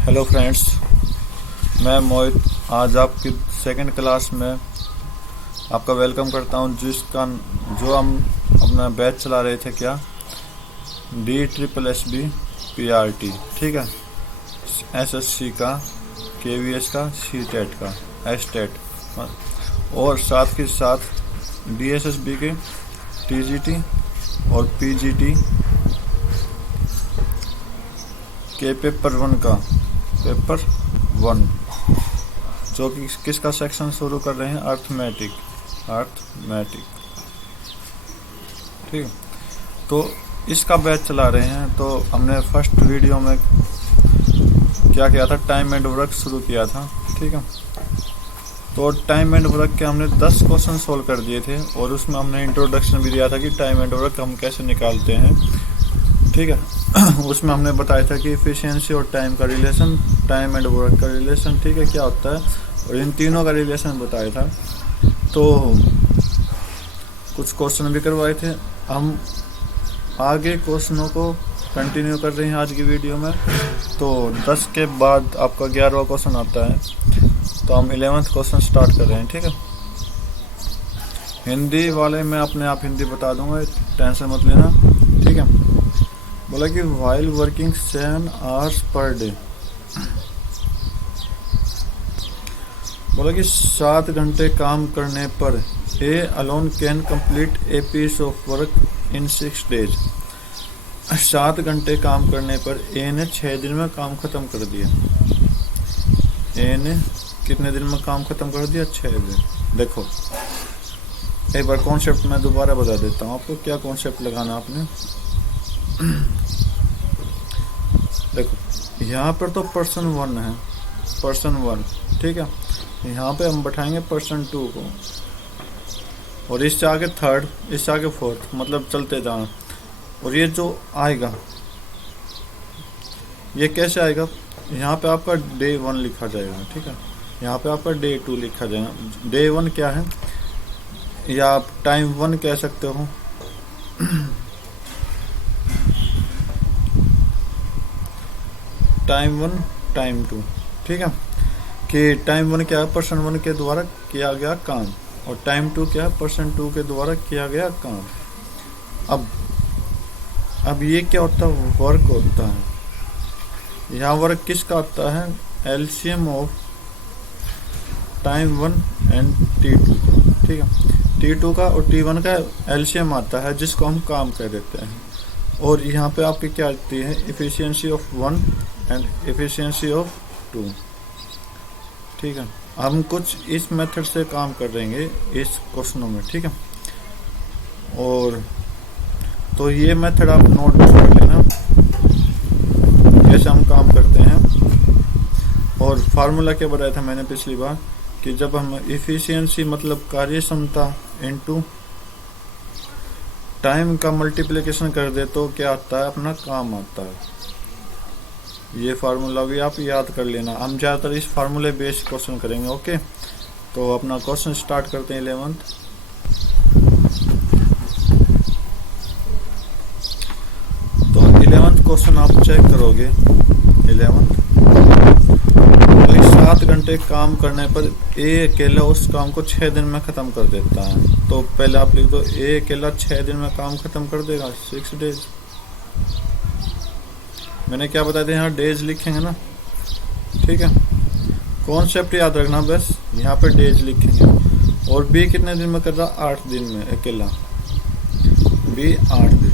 Hello friends, मैं मोहित आज आपकी सेकंड क्लास में आपका वेलकम करता हूं, जो हम अपना बैच चला रहे थे क्या DSSB ठीक है, SSC का, KVS का, CTET का, STET और साथ के साथ DSSB के TGT और PGT के पेपर 1 जो कि किसका सेक्शन शुरू कर रहे हैं, अर्थमेटिक। ठीक है, तो इसका बैच चला रहे हैं। तो हमने फर्स्ट वीडियो में क्या किया था, टाइम एंड वर्क शुरू किया था। ठीक है, तो टाइम एंड वर्क के हमने 10 क्वेश्चन सोल्व कर दिए थे और उसमें हमने इंट्रोडक्शन भी दिया था कि टाइम एंड वर्क हम कैसे निकालते हैं। ठीक है, उसमें हमने बताया था कि एफिशिएंसी और टाइम का रिलेशन, टाइम एंड वर्क का रिलेशन, ठीक है, क्या होता है, और इन तीनों का रिलेशन बताया था। तो कुछ क्वेश्चन भी करवाए थे। हम आगे क्वेश्चनों को कंटिन्यू कर रहे हैं आज की वीडियो में। तो 10 के बाद आपका 11वां क्वेश्चन आता है, तो हम 11th क्वेश्चन स्टार्ट कर रहे हैं। ठीक है, हिंदी वाले मैं अपने आप हिंदी बता दूंगा, टेंशन मत लेना। ठीक है, बोला कि while working 7 hours per day, बोला कि 7 घंटे काम करने पर a alone can complete a piece of work in 6 days। 7 घंटे काम करने पर ए ने 6 दिन में काम खत्म कर दिया। ए ने कितने दिन में काम खत्म कर दिया? 6 दिन। देखो एक बार कॉन्सेप्ट मैं दोबारा बता देता हूँ आपको, क्या कॉन्सेप्ट लगाना आपने। देखो यहाँ पर तो पर्सन 1 है, पर्सन 1, ठीक है, यहाँ पे हम बैठाएंगे पर्सन 2 को, और इससे आगे 3rd, इससे आगे 4th, मतलब चलते जाना। और ये जो आएगा ये कैसे आएगा, यहाँ पे आपका डे 1 लिखा जाएगा। ठीक है, यहाँ पे आपका डे 2 लिखा जाएगा। डे 1 क्या है, या आप टाइम 1 कह सकते हो। टाइम 1, टाइम 2, ठीक है, कि टाइम 1 क्या है, पर्सन 1 के द्वारा किया गया काम, और टाइम 2 क्या है, पर्सन 2 के द्वारा किया गया काम। अब ये क्या होता है, वर्क होता है। यहाँ वर्क किसका आता है, LCM of time 1 and T2। ठीक है, T2 का और T1 का एलसीएम आता है, जिसको हम काम कह देते हैं। और यहाँ पे आपकी क्या आती है, efficiency of 1 and efficiency of 2। ठीक है, हम कुछ इस मेथड से काम कर रहेंगे इस क्वेश्चनों में। ठीक है, और तो ये मेथड आप नोट कर लेना कैसे हम काम करते हैं। और फार्मूला क्या बताया था मैंने पिछली बार, कि जब हम एफिशिएंसी मतलब कार्य क्षमता इनटू टाइम का मल्टीप्लिकेशन कर दे तो क्या आता है, अपना काम आता है। ये फार्मूला भी आप याद कर लेना। हम ज़्यादातर इस फार्मूले बेस्ड क्वेश्चन करेंगे। ओके, तो अपना क्वेश्चन स्टार्ट करते हैं 11th। तो 11th क्वेश्चन आप चेक करोगे। 11th 7 घंटे काम करने पर ए अकेला उस काम को 6 दिन में ख़त्म कर देता है। तो पहले आप लिख दो, ए अकेला 6 दिन में काम ख़त्म कर देगा, 6 days। मैंने क्या बताया था, यहाँ डेज लिखेंगे ना। ठीक है, कॉन्सेप्ट याद रखना बस, यहाँ पे डेज लिखेंगे। और बी कितने दिन में कर रहा, 8 दिन में अकेला, बी 8 दिन।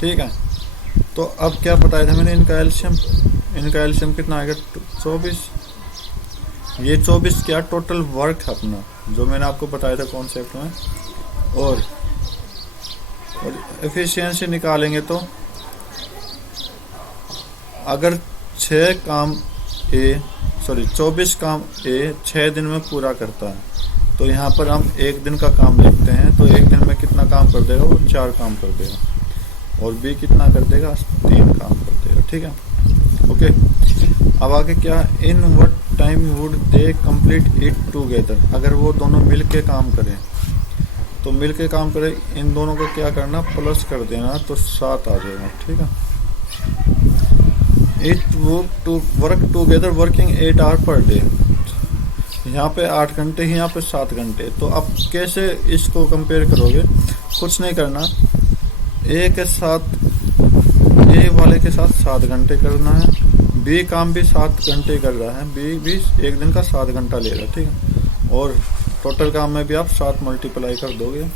ठीक है, तो अब क्या बताया था मैंने, इनका एलसीएम कितना आएगा, 24। ये 24 क्या टोटल वर्क है अपना, जो मैंने आपको बताया था कॉन्सेप्ट में। और एफिशिएंसी निकालेंगे तो अगर 24 काम ए 6 दिन में पूरा करता है, तो यहाँ पर हम 1 दिन का काम लिखते हैं। तो 1 दिन में कितना काम कर देगा, वो 4 काम कर देगा। और बी कितना कर देगा, 3 काम कर देगा। ठीक है, ओके। अब आगे क्या, in what time would they complete it together. अगर वो दोनों मिल के काम करें, तो मिल के काम करें, इन दोनों को क्या करना, प्लस कर देना, तो 7 आ जाएगा। ठीक है, it work together working 8 hour per day. यहाँ पे 8 घंटे ही, यहाँ पे 7 घंटे। तो आप कैसे इसको कंपेयर करोगे? कुछ नहीं करना, ए के साथ, ए वाले के साथ 7 घंटे करना है, बी काम भी 7 घंटे कर रहा है, बी भी एक दिन का 7 घंटा लेगा, ठीक है। और टोटल काम में भी आप 7 मल्टीप्लाई कर दोगे,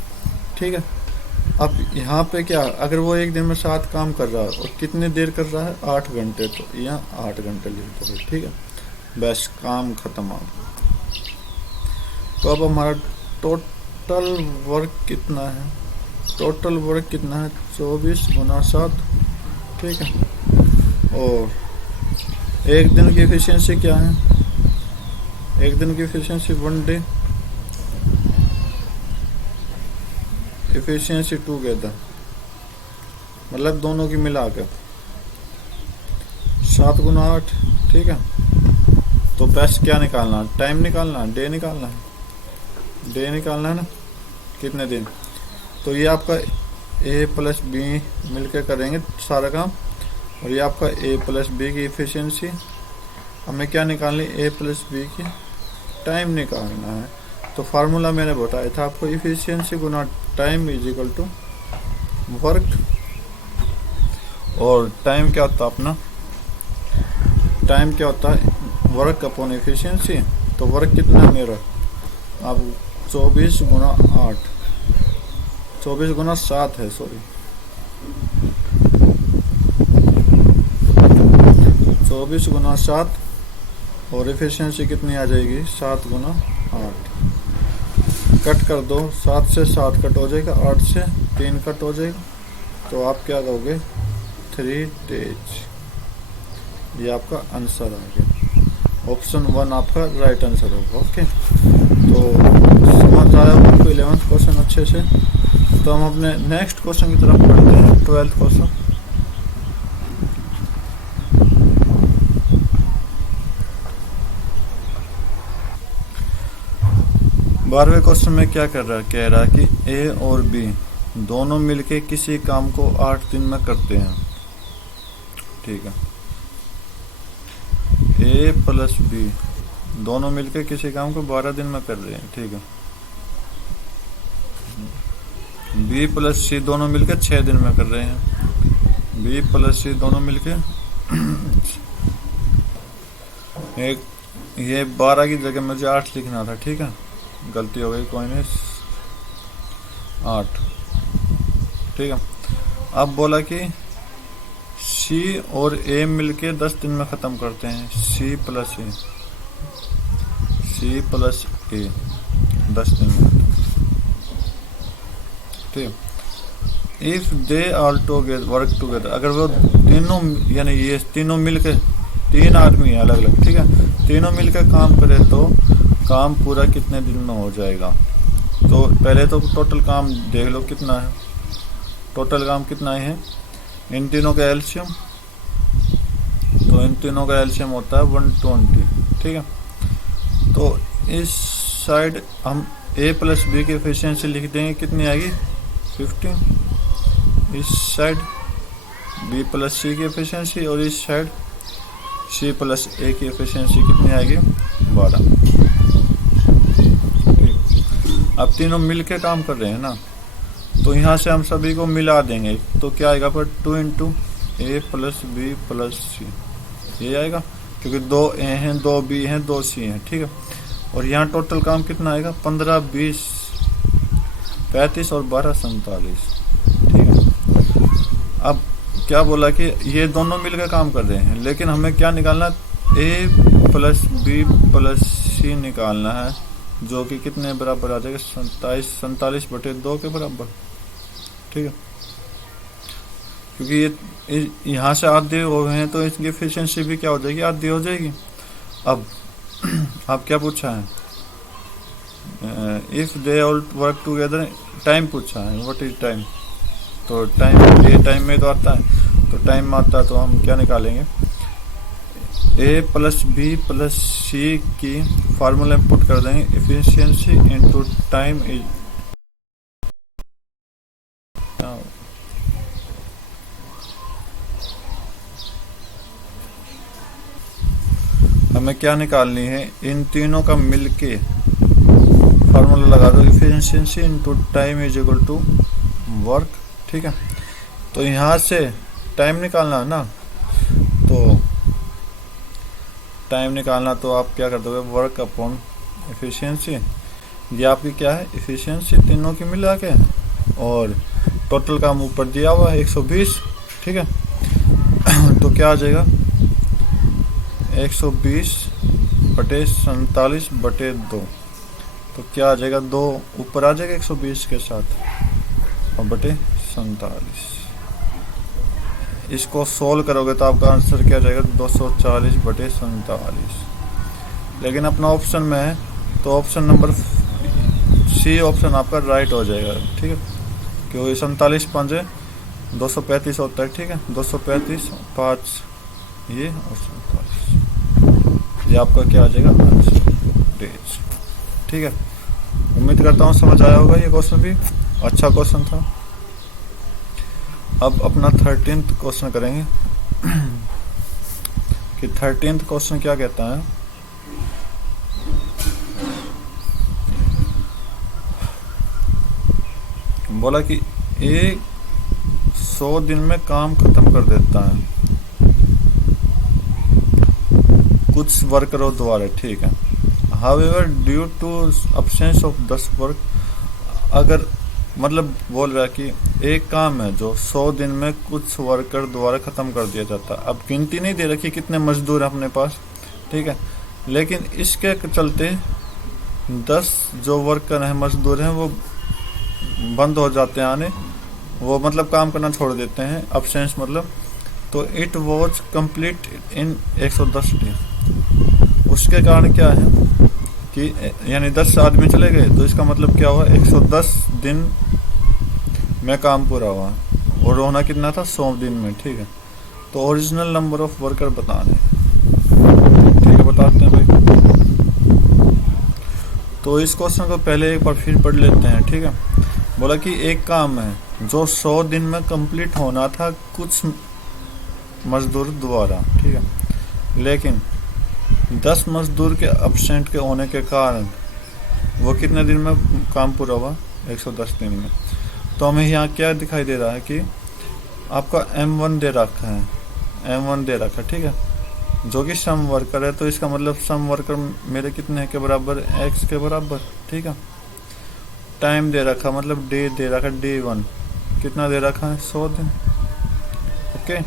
ठीक है। अब यहाँ पे क्या, अगर वो एक दिन में 7 काम कर रहा है और कितनी देर कर रहा है? 8 घंटे, तो यहाँ 8 घंटे लिख दोगे, ठीक है। बस काम खत्म। आप तो अब हमारा टोटल वर्क कितना है? टोटल वर्क कितना है? 24 गुना 7, ठीक है। और एक दिन की एफिशिएंसी क्या है? एक दिन की एफिशिएंसी 1 डे एफिशिएंसी टूगेदर, मतलब दोनों की मिला कर 7 गुना 8, ठीक है। तो बेस्ट क्या निकालना? टाइम निकालना, डे निकालना है, डे निकालना है ना, कितने दिन। तो ये आपका ए प्लस बी मिलकर करेंगे सारा काम, और ये आपका ए प्लस बी की एफिशिएंसी। हमें क्या निकालनी? ए प्लस बी की टाइम निकालना है। तो फार्मूला मैंने बताया था आपको, एफिशिएंसी गुना time is equal to work. और टाइम क्या होता है अपना? टाइम क्या होता है? Work upon efficiency. तो वर्क कितना है मेरा? अब 24 गुना 8, 24 गुना 7 है, सॉरी 24 गुना 7, और एफिशिएंसी कितनी आ जाएगी? 7 गुना 8। कट कर दो, 7 से 7 कट हो जाएगा, 8 से 3 कट हो जाएगा। तो आप क्या कहोगे? 3 डेज। ये आपका आंसर आ गया। ऑप्शन 1 आपका राइट आंसर होगा। ओके, तो समझ आया आपको 11th क्वेश्चन अच्छे से। तो हम अपने नेक्स्ट क्वेश्चन की तरफ बढ़ते हैं, 12th क्वेश्चन। बारहवें क्वेश्चन में क्या कर रहा है? कह रहा है कि ए और बी दोनों मिलके किसी काम को 8 दिन में करते हैं, ठीक है। ए प्लस बी दोनों मिलके किसी काम को 12 दिन में कर रहे हैं, ठीक है। बी प्लस सी दोनों मिलके 6 दिन में कर रहे हैं। बी प्लस सी दोनों मिलके एक, ये 12 की जगह मुझे 8 लिखना था, ठीक है, गलती हो गई, कोई नहीं, 8, ठीक है। अब बोला कि सी और ए मिलके 10 दिन में खत्म करते हैं। सी प्लस ए, सी प्लस ए 10 दिन में, ठीक है। If they all together work together, अगर वो तीनों, यानी ये तीनों मिलके, 3 आदमी है अलग अलग, ठीक है, तीनों मिलकर काम करे तो काम पूरा कितने दिन में हो जाएगा? तो पहले तो टोटल काम देख लो कितना है। टोटल काम कितना है इन तीनों का एलसीएम? तो इन तीनों का एलसीएम होता है 120, ठीक है। तो इस साइड हम ए प्लस बी की एफिशिएंसी लिख देंगे, कितनी आएगी? 15। इस साइड बी प्लस सी की एफिशिएंसी, और इस साइड सी प्लस ए की एफिशिएंसी कितनी आएगी? 12। अब तीनों मिलके काम कर रहे हैं ना, तो यहाँ से हम सभी को मिला देंगे, तो क्या आएगा? पर 2 इंटू ए प्लस बी प्लस सी, ये आएगा, क्योंकि 2 ए हैं, 2 बी हैं, 2 सी हैं, ठीक है। और यहाँ टोटल काम कितना आएगा? 15, 20, 35 और 12, 47, ठीक है। अब क्या बोला कि ये दोनों मिलकर काम कर रहे हैं, लेकिन हमें क्या निकालना? ए प्लस बी प्लस सी निकालना है, जो कि कितने बराबर आ जाएगा? 47/2 के बराबर, ठीक है। क्योंकि ये यहाँ से आधे हो गए हैं, तो इसकी एफिशिएंसी भी क्या हो जाएगी? आधी हो जाएगी। अब क्या पूछा है? If they all work together, time पूछा है, व्हाट इज टाइम? तो टाइम ये टाइम में तो आता है, तो टाइम आता है, तो हम क्या निकालेंगे? ए प्लस बी प्लस सी की फार्मूला में पुट कर देंगे, एफिशिएंसी इनटू टाइम इज, हमें क्या निकालनी है, इन तीनों का मिलके फार्मूला लगा दो, efficiency into time is equal to work. ठीक है, तो यहाँ से टाइम निकालना है ना, तो टाइम निकालना तो आप क्या कर दोगे, वर्क अपॉन एफिशिएंसी। ये आपकी क्या है, एफिशिएंसी तीनों की मिला के, और टोटल काम ऊपर दिया हुआ है 120। ठीक है, तो क्या आ जाएगा 120 बटे 47/2। तो क्या आ जाएगा, 2 ऊपर आ जाएगा 120 के साथ और बटे 47। इसको सोल्व करोगे तो आपका आंसर क्या जाएगा, 240/47। लेकिन अपना ऑप्शन में है तो ऑप्शन नंबर सी ऑप्शन आपका राइट हो जाएगा। ठीक है, क्योंकि 47 पंजे 235 होता है। ठीक है, 235 5 ये और 47, ये आपका क्या आ जाएगा आंसर डेज। ठीक है, उम्मीद करता हूँ समझ आया होगा, ये क्वेश्चन भी अच्छा क्वेश्चन था। अब अपना 13th क्वेश्चन करेंगे कि 13th क्वेश्चन क्या कहता है। बोला कि एक 100 दिन में काम खत्म कर देता है कुछ वर्करों द्वारा। ठीक है, however due to absence of 10 work, अगर मतलब बोल रहा है कि एक काम है जो 100 दिन में कुछ वर्कर द्वारा ख़त्म कर दिया जाता है। अब गिनती नहीं दे रखी कितने मजदूर है अपने पास। ठीक है, लेकिन इसके चलते 10 जो वर्कर हैं, मजदूर हैं, वो बंद हो जाते हैं आने, वो मतलब काम करना छोड़ देते हैं, अब्सेंस मतलब। तो it was complete in 110 day. उसके कारण क्या है कि यानी 10 आदमी चले गए, तो इसका मतलब क्या हुआ, 110 दिन में काम पूरा हुआ, और होना कितना था 100 दिन में। ठीक है, तो ओरिजिनल नंबर ऑफ वर्कर बताने। ठीक है, बताते हैं भाई। तो इस क्वेश्चन को पहले एक बार फिर पढ़ लेते हैं। ठीक है, बोला कि एक काम है जो 100 दिन में कंप्लीट होना था कुछ मजदूर द्वारा। ठीक है, लेकिन 10 मजदूर के अब्सेंट के होने के कारण वो कितने दिन में काम पूरा हुआ, 110 दिन में। तो हमें यहाँ क्या दिखाई दे रहा है कि आपका M1 दे रखा है, M1 दे रखा है। ठीक है, जो कि सम वर्कर है, तो इसका मतलब सम वर्कर मेरे कितने के बराबर, x के बराबर। ठीक है, टाइम दे रखा मतलब डे दे रखा, D1 कितना दे रखा है, 100 दिन। ओके,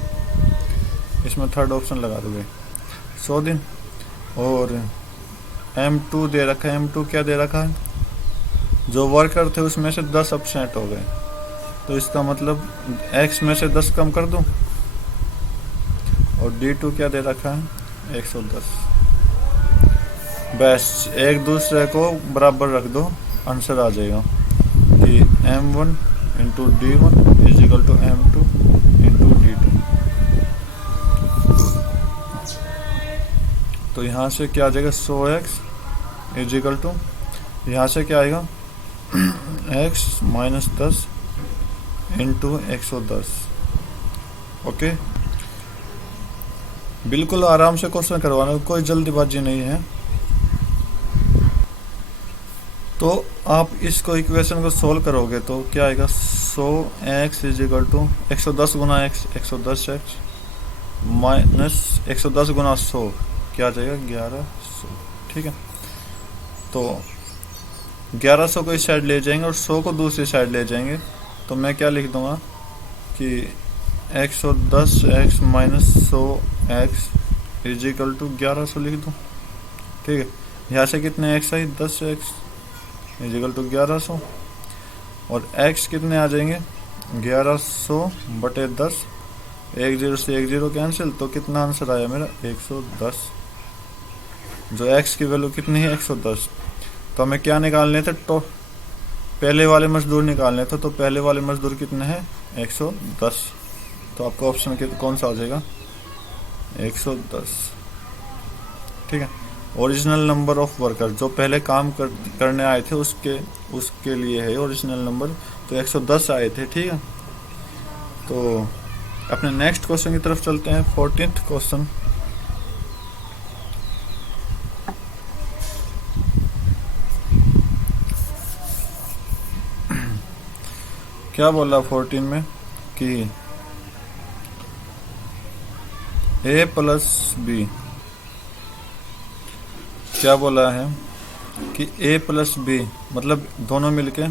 इसमें थर्ड ऑप्शन लगा दोगे 100 दिन। और M2 दे रखा है, M2 क्या दे रखा है, जो वर्कर थे उसमें से 10 अब्सेंट हो गए, तो इसका मतलब x में से 10 कम कर दूं। और D2 क्या दे रखा है, 110। बस एक दूसरे को बराबर रख दो, आंसर आ जाएगा कि M1 into D1 is equal to M2 into D2। तो यहाँ से क्या आ जाएगा, 100x इज इक्वल टू, यहाँ से क्या आएगा x माइनस 10 इंटू 110। ओके, बिल्कुल आराम से क्वेश्चन करवाना, कोई जल्दीबाजी नहीं है। तो आप इसको इक्वेशन को सोल्व करोगे तो क्या आएगा, 100x इज इक्वल टू 110 गुना x, 110x माइनस 110 गुना 100 क्या आ जाएगा, 1100। ठीक है, तो 1100 को इस साइड ले जाएंगे और 100 को दूसरी साइड ले जाएंगे। तो मैं क्या लिख दूंगा कि 110x minus 100x is equal to 1100 लिख दूँ। ठीक है, यहाँ से कितने x आई, 10x इज इक्वल टू 1100, और x कितने आ जाएंगे, 1100 बटे 10, 1 0 से 1 0 कैंसिल, तो कितना आंसर आया मेरा, 110। जो x की वैल्यू कितनी है, 110। तो हमें क्या निकालने थे, तो पहले वाले मजदूर निकालने थे, तो पहले वाले मजदूर कितने हैं, 110। तो आपका ऑप्शन कौन सा आ जाएगा, 110। ठीक है, ओरिजिनल नंबर ऑफ वर्कर जो पहले काम करने आए थे उसके लिए है ओरिजिनल नंबर, तो 110 आए थे। ठीक है, तो अपने नेक्स्ट क्वेश्चन की तरफ चलते हैं, 14th क्वेश्चन। क्या बोला 14 में कि ए प्लस बी, क्या बोला है कि ए प्लस बी मतलब दोनों मिलके,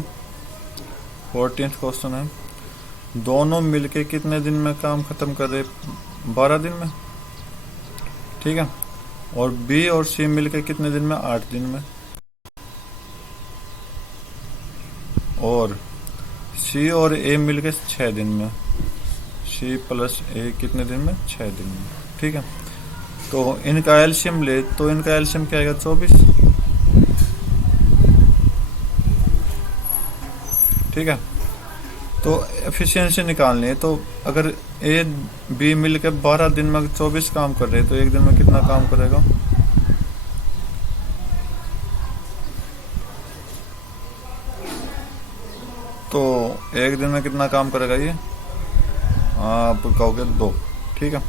14th क्वेश्चन है, दोनों मिलके कितने दिन में काम खत्म कर रहे, 12 दिन में, ठीक है। और बी और सी मिलके कितने दिन में, 8 दिन में। और सी और ए मिलके 6 दिन में, सी प्लस ए कितने दिन में, 6 दिन में, ठीक है। तो इनका एलसीएम ले तो इनका एलसीएम क्या आएगा, 24, ठीक है। तो एफिशिएंसी निकालनी है, तो अगर ए बी मिलकर 12 दिन में 24 काम कर रहे हैं तो एक दिन में कितना काम करेगा, तो एक दिन में कितना काम करेगा ये, आप कहोगे 2, ठीक है।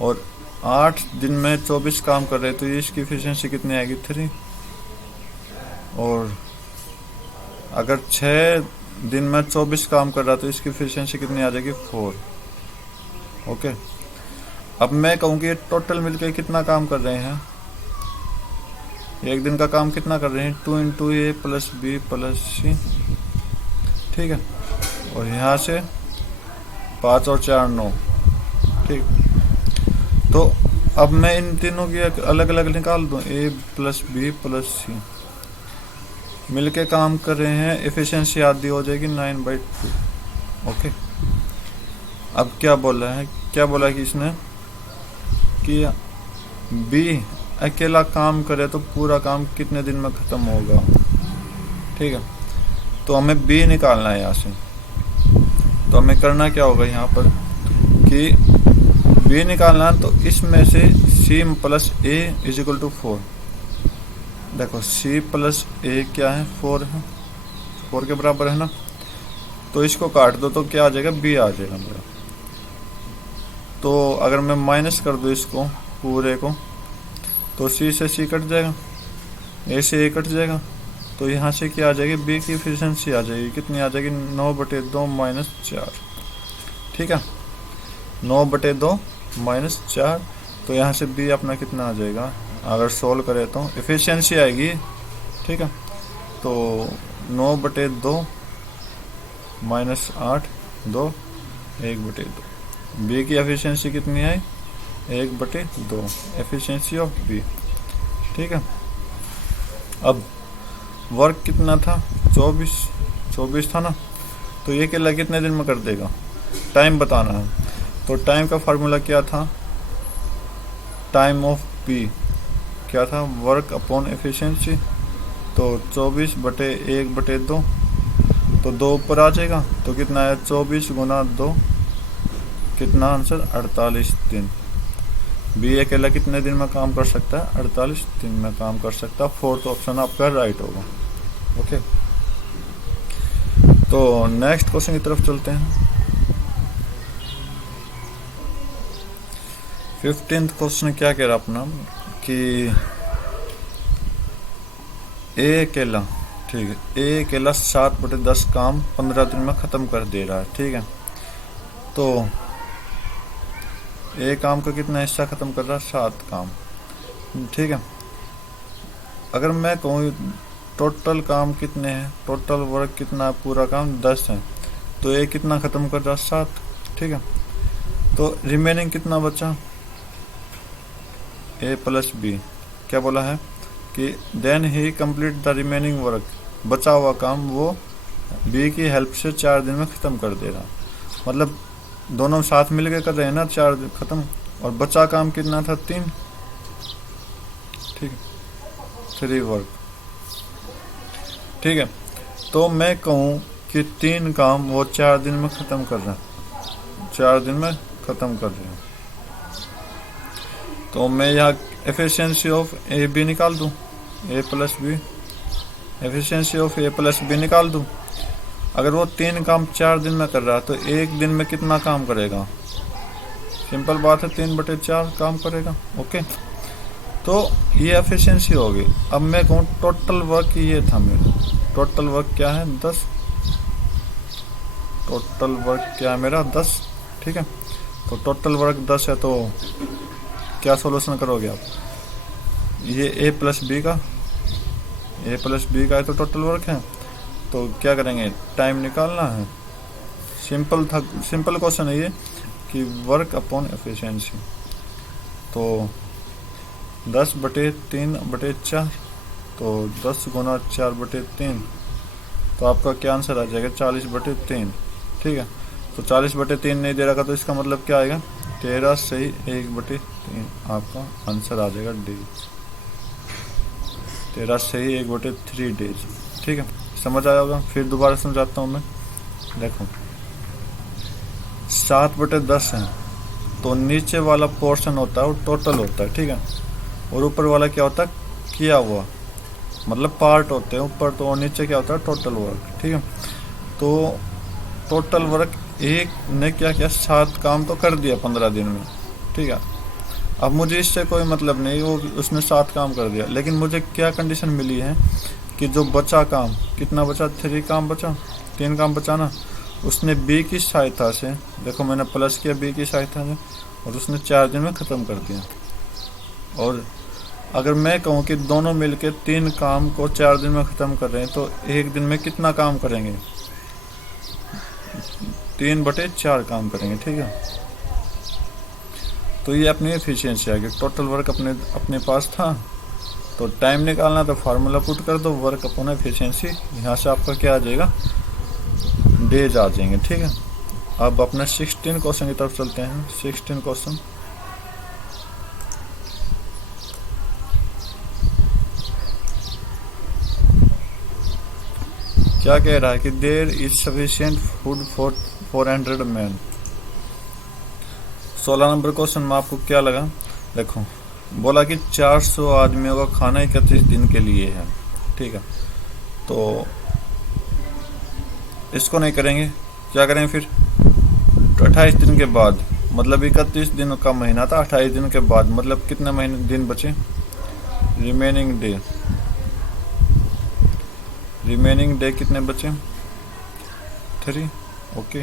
और 8 दिन में 24 काम कर रहे हैं तो ये इसकी एफिशिएंसी कितनी आएगी, 3। और अगर 6 दिन में 24 काम कर रहा तो इसकी एफिशिएंसी कितनी आ जाएगी, 4। ओके, अब मैं कहूँगी ये टोटल मिलकर कितना काम कर रहे हैं, एक दिन का काम कितना कर रहे हैं, 2 इंटू ए प्लस बी प्लस सी, ठीक है। और यहाँ से 5 और 4 9, ठीक। तो अब मैं इन तीनों की अलग अलग निकाल दूं, ए प्लस बी प्लस सी मिलके काम कर रहे हैं, एफिशिएंसी आधी हो जाएगी 9/2। ओके, अब क्या बोला है, क्या बोला कि इसने कि बी अकेला काम करे तो पूरा काम कितने दिन में खत्म होगा, ठीक है। तो हमें बी निकालना है यहाँ से, तो हमें करना क्या होगा यहाँ पर कि बी निकालना है, तो इसमें से C plus A is equal to 4। देखो सी प्लस ए क्या है, 4 है, 4 के बराबर है ना। तो इसको काट दो तो क्या आ जाएगा, बी आ जाएगा मेरा। तो अगर मैं माइनस कर दूँ इसको पूरे को तो सी से सी कट जाएगा, ए से ए कट जाएगा, तो यहाँ से क्या आ जाएगी, बी की एफिशिएंसी आ जाएगी, कितनी आ जाएगी, 9/2 माइनस 4, ठीक है। 9/2 माइनस 4, तो यहाँ से बी अपना कितना आ जाएगा, अगर सोल्व करें तो एफिशिएंसी आएगी, ठीक है। तो 9/2 माइनस 8 2 1/2, बी की एफिशिएंसी कितनी आई, 1/2 एफिशिएंसी ऑफ बी, ठीक है। अब वर्क कितना था, 24 था ना, तो ये केला कितने दिन में कर देगा, टाइम बताना है। तो टाइम का फार्मूला क्या था, टाइम ऑफ पी क्या था, वर्क अपॉन एफिशिएंसी। तो 24/1/2, तो 2 ऊपर आ जाएगा, तो कितना है, 24 गुना 2, कितना आंसर, 48 दिन। बी अकेला कितने दिन में काम कर सकता है, 48 दिन में काम कर सकता है। 4th ऑप्शन आपका राइट होगा। ओके, तो नेक्स्ट क्वेश्चन की तरफ चलते हैं। 15th क्वेश्चन क्या कह रहा अपना कि ए अकेला, ठीक है, ए अकेला 7/10 काम 15 दिन में खत्म कर दे रहा है, ठीक है। तो ए काम का कितना हिस्सा खत्म कर रहा है, 7 काम, ठीक है। अगर मैं कहूँ टोटल काम कितने हैं, टोटल वर्क कितना है, पूरा काम 10 है, तो ए कितना खत्म कर रहा है, 7, ठीक है। तो रिमेनिंग कितना बचा, ए प्लस बी, क्या बोला है कि then he complete the remaining work, बचा हुआ काम वो बी की हेल्प से 4 दिन में ख़त्म कर दे रहा। मतलब दोनों साथ मिलकर कर रहे हैं ना, 4 दिन ख़त्म, और बचा काम कितना था, 3, ठीक है, 3 वर्क, ठीक है। तो मैं कहूँ कि 3 काम वो 4 दिन में ख़त्म कर रहा है, 4 दिन में ख़त्म कर रहे हैं। तो मैं यहाँ एफिशिएंसी ऑफ ए बी निकाल दूँ, A plus B, efficiency of A plus B निकाल दूँ। अगर वो 3 काम 4 दिन में कर रहा है तो एक दिन में कितना काम करेगा, सिंपल बात है, 3/4 काम करेगा। ओके, तो ये एफिशिएंसी होगी। अब मैं कहूँ टोटल वर्क ये था मेरा, टोटल वर्क क्या है, 10, टोटल वर्क क्या है मेरा 10, ठीक है। तो टोटल वर्क 10 है, तो क्या सॉल्यूशन करोगे आप, ये a प्लस बी का है तो टोटल वर्क है, तो क्या करेंगे, टाइम निकालना है। सिंपल क्वेश्चन है ये कि वर्क अपॉन एफिशिएंसी। तो 10/3/4, तो 10 गुना 4/3, तो आपका क्या आंसर आ जाएगा 40/3, ठीक है। तो 40/3 नहीं दे रखा, तो इसका मतलब क्या आएगा 13 सही 1/3 आपका आंसर आ जाएगा डी। 13 सही 1/3 डेज, ठीक है। समझ आया होगा। फिर दोबारा समझाता हूँ मैं। देखो 7/10 है, तो नीचे वाला पोर्शन होता है वो टोटल होता है, ठीक है। और ऊपर वाला क्या होता है किया हुआ, मतलब पार्ट होते हैं ऊपर, तो नीचे क्या होता है टोटल वर्क, ठीक है। तो टोटल वर्क एक ने क्या किया 7 काम तो कर दिया 15 दिन में, ठीक है। अब मुझे इससे कोई मतलब नहीं, वो उसने 7 काम कर दिया, लेकिन मुझे क्या कंडीशन मिली है कि जो बचा काम, कितना बचा 3 काम बचा, 3 काम बचा ना, उसने बी की सहायता से, देखो मैंने प्लस किया बी की सहायता से, और उसने 4 दिन में ख़त्म कर दिया। और अगर मैं कहूँ कि दोनों मिलके 3 काम को 4 दिन में ख़त्म कर रहे हैं, तो एक दिन में कितना काम करेंगे, 3/4 काम करेंगे, ठीक है। तो ये अपनी एफिशिएंसी आ गई। टोटल वर्क अपने पास था, तो टाइम निकालना, तो फार्मूला पुट कर दो वर्क अपॉन एफिशिएंसी, यहाँ से आपका क्या आ जाएगा डेज आ जाएंगे, ठीक है। अब अपने 16 क्वेश्चन की तरफ चलते हैं। 16 क्वेश्चन क्या कह रहा है कि there is sufficient food for 400 man. 16 number question में आपको क्या लगा, देखो बोला कि 400 आदमियों का खाना 31 दिन के लिए है, ठीक है। तो इसको नहीं करेंगे, क्या करेंगे फिर, तो 28 दिन के बाद, मतलब 31 दिन का महीना था, 28 दिन के बाद मतलब कितने महीने दिन बचे, रिमेनिंग डे कितने बचे 3, okay.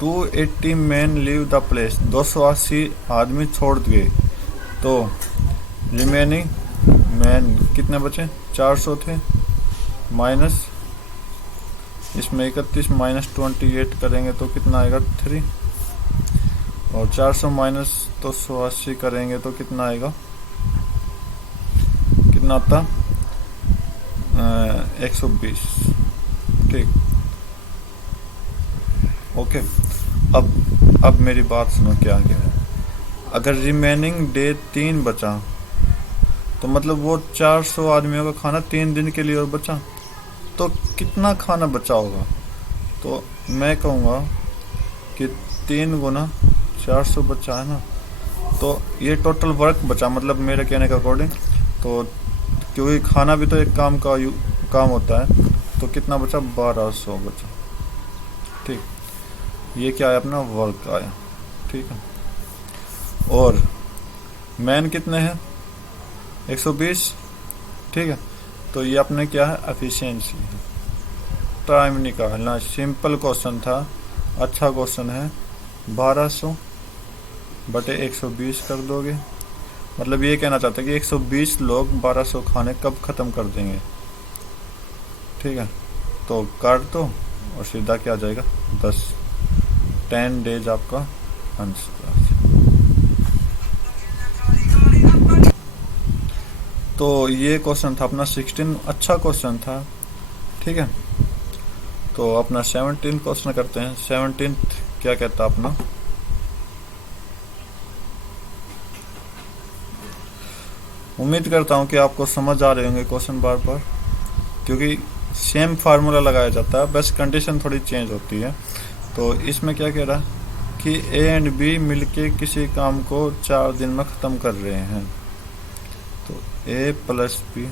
280 man leave the place, 280 आदमी छोड़ गए, तो रिमेनिंग मैन कितने बचे 400 थे, माइनस इसमें 31 माइनस 28 करेंगे तो कितना आएगा 3, और 400 माइनस 280 करेंगे तो कितना आएगा, कितना आता 120, ठीक, ओके। अब मेरी बात सुनो क्या गया है। अगर रिमेनिंग डे 3 बचा, तो मतलब वो 400 आदमियों का खाना 3 दिन के लिए और बचा, तो कितना खाना बचा होगा, तो मैं कहूँगा कि 3 गुना 400 बचा है ना, तो ये टोटल वर्क बचा, मतलब मेरे कहने के अकॉर्डिंग, तो क्योंकि खाना भी तो एक काम होता है, तो कितना बचा 1200 बचा, ठीक। ये क्या है अपना वर्क आया, ठीक है। और मैन कितने हैं 120, ठीक है। तो ये अपने क्या है एफिशिएंसी है। टाइम निकालना, सिंपल क्वेश्चन था, अच्छा क्वेश्चन है। 1200/120 कर दोगे, मतलब ये कहना चाहते हैं कि 120 लोग 1200 खाने कब ख़त्म कर देंगे, ठीक है। तो काट दो और सीधा क्या आ जाएगा 10 डेज आपका आंसर। तो ये क्वेश्चन था अपना 16, अच्छा क्वेश्चन था, ठीक है। तो अपना 17 क्वेश्चन करते हैं। 17 क्या कहता अपना, उम्मीद करता हूँ कि आपको समझ आ रहे होंगे क्वेश्चन बार बार, क्योंकि सेम फार्मूला लगाया जाता है, बस कंडीशन थोड़ी चेंज होती है। तो इसमें क्या कह रहा है कि ए एंड बी मिलके किसी काम को 4 दिन में ख़त्म कर रहे हैं, तो ए प्लस बी,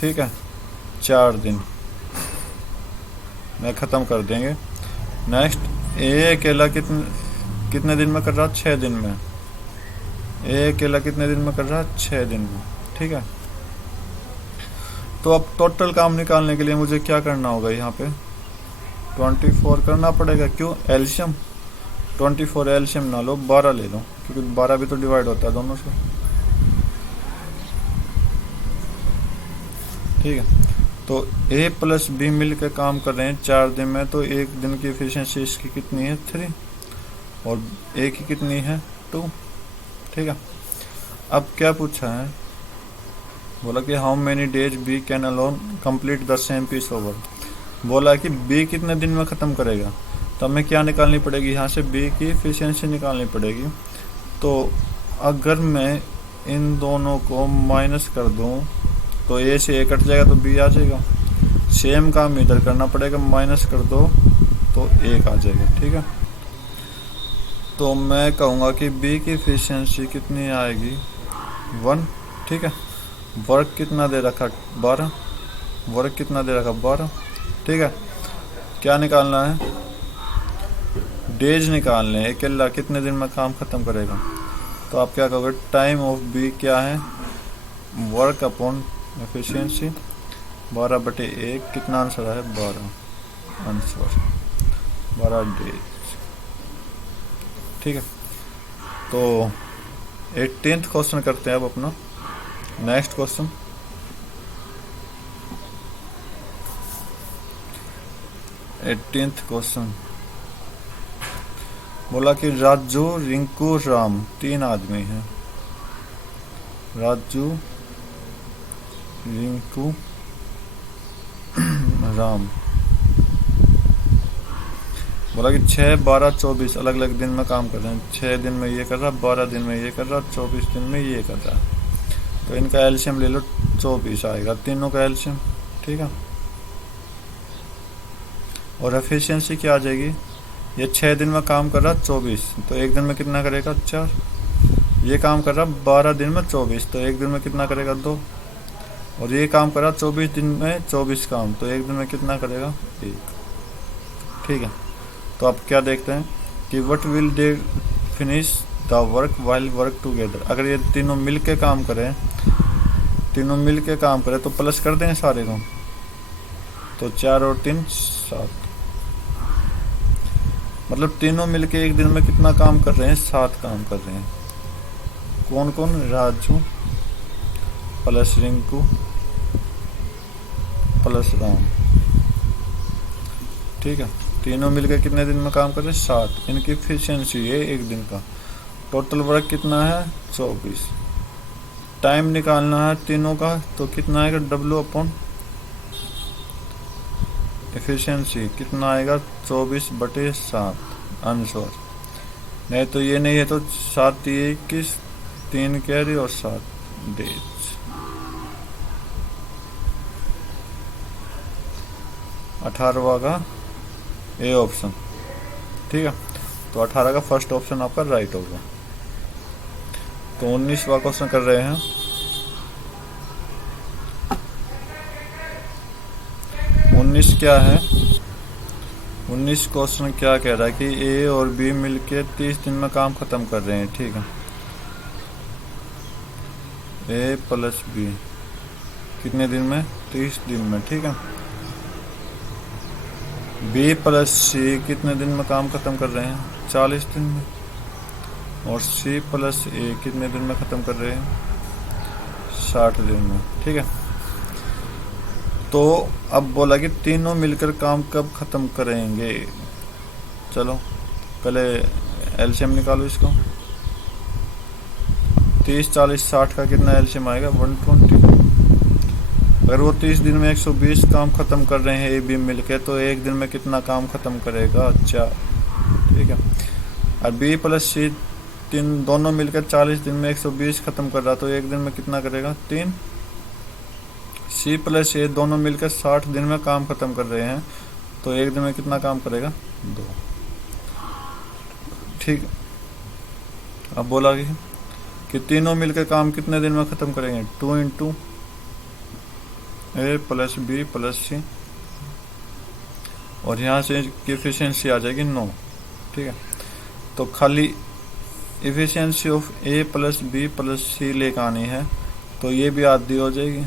ठीक है, 4 दिन में ख़त्म कर देंगे। नेक्स्ट ए अकेला कितने दिन में कर रहा, 6 दिन में। ए अकेला कितने दिन में कर रहा, 6 दिन में, ठीक है। तो अब टोटल काम निकालने के लिए मुझे क्या करना होगा, यहाँ पे 24 करना पड़ेगा। क्यों? एल्शियम 24 एल्शियम ना लो, 12 ले लो, क्योंकि 12 भी तो डिवाइड होता है दोनों से। ठीक है, तो ए प्लस बी मिल के काम कर रहे हैं 4 दिन में, तो एक दिन की एफिशिएंसी इसकी कितनी है? 3, और ए की कितनी है? 2। ठीक है, अब क्या पूछा है? बोला कि how many days B can alone complete the same piece over. बोला कि बी कितने दिन में ख़त्म करेगा, तो हमें क्या निकालनी पड़ेगी? यहाँ से बी की एफिशिएंसी निकालनी पड़ेगी। तो अगर मैं इन दोनों को माइनस कर दूँ तो ए से ए कट जाएगा, तो बी आ जाएगा। सेम काम इधर करना पड़ेगा, माइनस कर दो तो एक आ जाएगा। ठीक है, तो मैं कहूँगा कि बी की एफिशिएंसी कितनी आएगी? 1। ठीक है, वर्क कितना दे रखा? 12। वर्क कितना दे रखा? 12। ठीक है, क्या निकालना है? डेज निकालने हैं। अकेला कितने दिन में काम खत्म करेगा? तो आप क्या कहोगे? टाइम ऑफ बी क्या है? Work upon efficiency, 12/1। कितना आंसर है? 12 आंसर, 12 डेज। ठीक है, तो 18th क्वेश्चन करते हैं अब अपना। नेक्स्ट क्वेश्चन, 18th क्वेश्चन बोला कि राजू, रिंकू, राम 3 आदमी हैं। राजू, रिंकू, राम। बोला कि 6, 12, 24 अलग अलग दिन में काम कर रहे हैं। 6 दिन में ये कर रहा, 12 दिन में ये कर रहा, 24 दिन में ये कर रहा है। तो इनका एल्शियम ले लो, 24 आएगा तीनों का एल्शियम। ठीक है, और एफिशिएंसी क्या आ जाएगी? ये 6 दिन में काम कर रहा 24, तो एक दिन में कितना करेगा? 4। ये काम कर रहा 12 दिन में 24, तो एक दिन में कितना करेगा? 2। और ये काम कर रहा 24 दिन में 24 काम, तो एक दिन में कितना करेगा? 1। ठीक है, तो आप क्या देखते हैं कि what will they finish the work while work together. अगर ये तीनों मिल के काम करें, तो प्लस कर दें सारे को, तो 4 और 3 7। मतलब तीनों मिलके एक दिन में कितना काम कर रहे हैं? 7 काम कर रहे हैं। कौन कौन? Raju plus Rinku plus Ram. ठीक है, तीनों मिलकर कितने दिन में काम कर रहे हैं? 7। इनकी एफिशिएंसी है एक दिन का। टोटल वर्क कितना है? 24। टाइम निकालना है तीनों का, तो कितना आएगा? W/, एफिशिएंसी कितना आएगा? 24/7 आंसर। नहीं तो ये नहीं है तो 7 21, 3 कैरी और 7 डेज। 18वां का ए ऑप्शन। ठीक है, तो 18 का फर्स्ट ऑप्शन आपका राइट होगा। तो 19वां क्वेश्चन कर रहे हैं। 19 क्या है? 19 क्वेश्चन क्या कह रहा है कि ए और बी मिलके 30 दिन में काम खत्म कर रहे हैं। ठीक है, ए प्लस बी कितने दिन में? 30 दिन में। ठीक है, बी प्लस सी कितने दिन में काम खत्म कर रहे हैं? 40 दिन में। और सी प्लस ए कितने दिन में खत्म कर रहे हैं? 60 दिन में। ठीक है, तो अब बोला कि तीनों मिलकर काम कब खत्म करेंगे। चलो पहले एलसीएम निकालो इसको। 30, 40, 60 का कितना एलसीएम आएगा? 120। अगर वो 30 दिन में 120 काम खत्म कर रहे हैं ए बी मिलके, तो एक दिन में कितना काम खत्म करेगा? 4। ठीक है, और बी प्लस सी दोनों मिलकर 40 दिन में 120 खत्म कर रहा, तो एक दिन में कितना करेगा? 3। सी प्लस ए दोनों मिलकर 60 दिन में काम खत्म कर रहे हैं, तो एक दिन में कितना काम करेगा? 2। ठीक, अब बोला कि तीनों मिलकर काम कितने दिन में खत्म करेंगे? 2 × ए प्लस बी प्लस सी, और यहाँ से की एफिशिएंसी आ जाएगी 9। ठीक है, तो खाली efficiency of A plus B plus C लेकर आनी है, तो ये भी आधी हो जाएगी,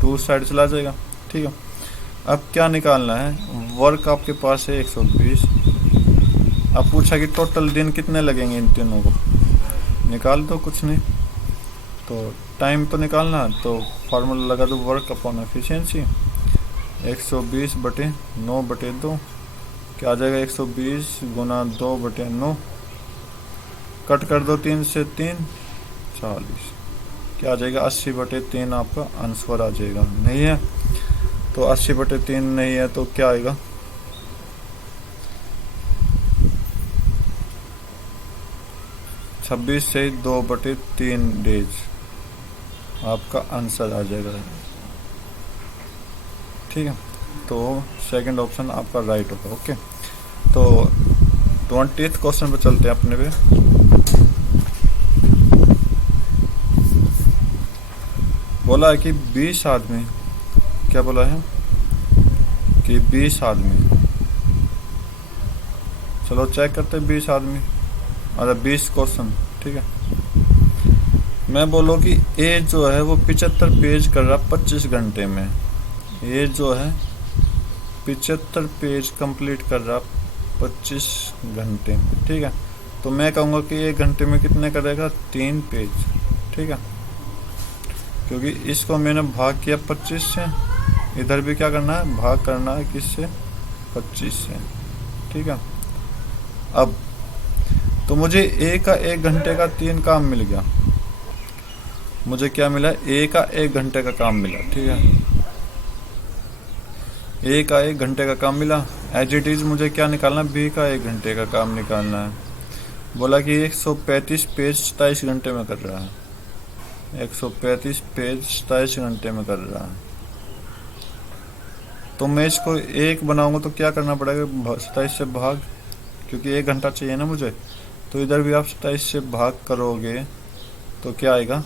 2 साइड चला जाएगा। ठीक है, अब क्या निकालना है? वर्क आपके पास है 120। अब पूछा कि टोटल दिन कितने लगेंगे इन तीनों को, निकाल दो, कुछ नहीं तो टाइम तो निकालना है, तो फार्मूला लगा दो वर्क अपॉन एफिशिएंसी। 120/9/2 क्या आ जाएगा, 120 गुना 2/9, कट कर दो 3 से 3 40, क्या आ जाएगा 80/3 आपका आंसर आ जाएगा। नहीं है तो 80/3 नहीं है तो क्या आएगा, 26 से 2/3 डेज आपका आंसर आ जाएगा। ठीक है, तो सेकंड ऑप्शन आपका राइट होगा। ओके, तो 20th क्वेश्चन पे चलते हैं अपने पे। बोला है कि 20 आदमी, क्या बोला है कि 20 आदमी, चलो चेक करते हैं 20 आदमी, अरे 20 क्वेश्चन। ठीक है, मैं बोलो कि ए जो है वो 75 पेज कर रहा 25 घंटे में, ए जो है 75 पेज कंप्लीट कर रहा 25 घंटे में। ठीक है, तो मैं कहूँगा कि 1 घंटे में कितने करेगा, 3 पेज। ठीक है, क्योंकि इसको मैंने भाग किया 25 से, इधर भी क्या करना है, भाग करना है किससे, 25 से। ठीक है, अब तो मुझे ए का 1 घंटे का 3 काम मिल गया, मुझे क्या मिला, ए का 1 घंटे का काम मिला। ठीक है, ए का 1 घंटे का काम मिला। एज इट इज मुझे क्या निकालना, बी का 1 घंटे का काम निकालना है। बोला कि 135 पेज 27 घंटे में कर रहा है, 135 पेज 27 घंटे में कर रहा है। तो मैं इसको 1 बनाऊंगा तो क्या करना पड़ेगा, 27 से भाग, क्योंकि 1 घंटा चाहिए ना मुझे, तो इधर भी आप 27 से भाग करोगे तो क्या आएगा,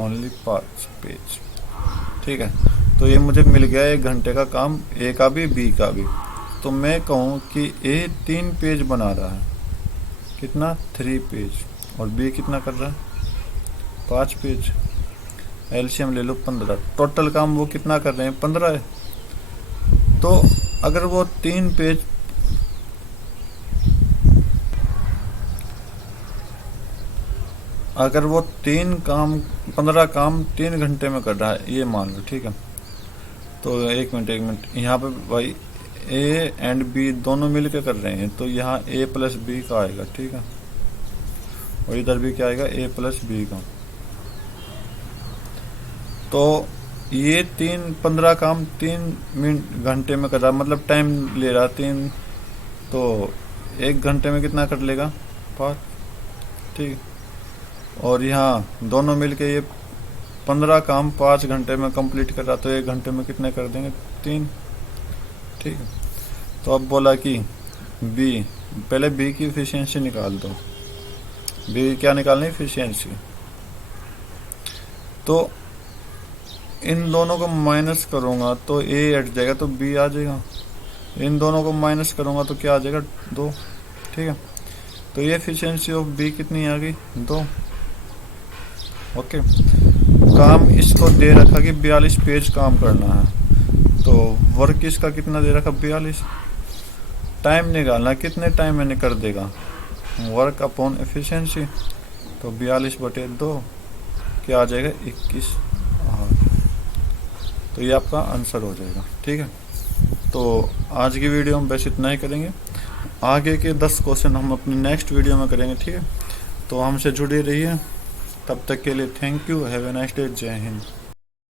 ओनली 5 पेज। ठीक है, तो ये मुझे मिल गया 1 घंटे का काम, ए का भी बी का भी। तो मैं कहूँ कि ए 3 पेज बना रहा है, कितना, 3 पेज, और बी कितना कर रहा है, 5 पेज। एलसीएम ले लो 15, टोटल काम वो कितना कर रहे हैं, 15 है। तो अगर वो 3 पेज, अगर वो 15 काम 3 घंटे में कर रहा है, ये मान लो। ठीक है, तो एक मिनट यहाँ पे भाई ए एंड बी दोनों मिलकर कर रहे हैं, तो यहाँ ए प्लस बी का आएगा। ठीक है, और इधर भी क्या आएगा, ए प्लस बी का। तो ये 15 काम 3 घंटे में कर रहा है, मतलब टाइम ले रहा 3, तो 1 घंटे में कितना कर लेगा, 5। ठीक, और यहाँ दोनों मिलके ये 15 काम 5 घंटे में कंप्लीट कर रहा, तो 1 घंटे में कितने कर देंगे, 3। ठीक है, तो अब बोला कि बी, पहले बी की एफिशिएंसी निकाल दो, बी क्या निकालनी, एफिशिएंसी। तो इन दोनों को माइनस करूँगा तो ए हट जाएगा, तो बी आ जाएगा। इन दोनों को माइनस करूँगा तो क्या आ जाएगा, 2। ठीक है, तो ये एफिशिएंसी ऑफ बी कितनी आ गई, 2। ओके, काम इसको दे रखा कि 42 पेज काम करना है, तो वर्क इसका कितना दे रखा, 42। टाइम निकालना, कितने टाइम में कर देगा, वर्क अपॉन एफिशिएंसी, तो 42/2 क्या आ जाएगा, 21 आवर। तो ये आपका आंसर हो जाएगा। ठीक है, तो आज की वीडियो हम बस इतना ही करेंगे, आगे के 10 क्वेश्चन हम अपनी नेक्स्ट वीडियो में करेंगे। ठीक है, तो हमसे जुड़े रहिए, तब तक के लिए thank you, have a nice day, जय हिंद।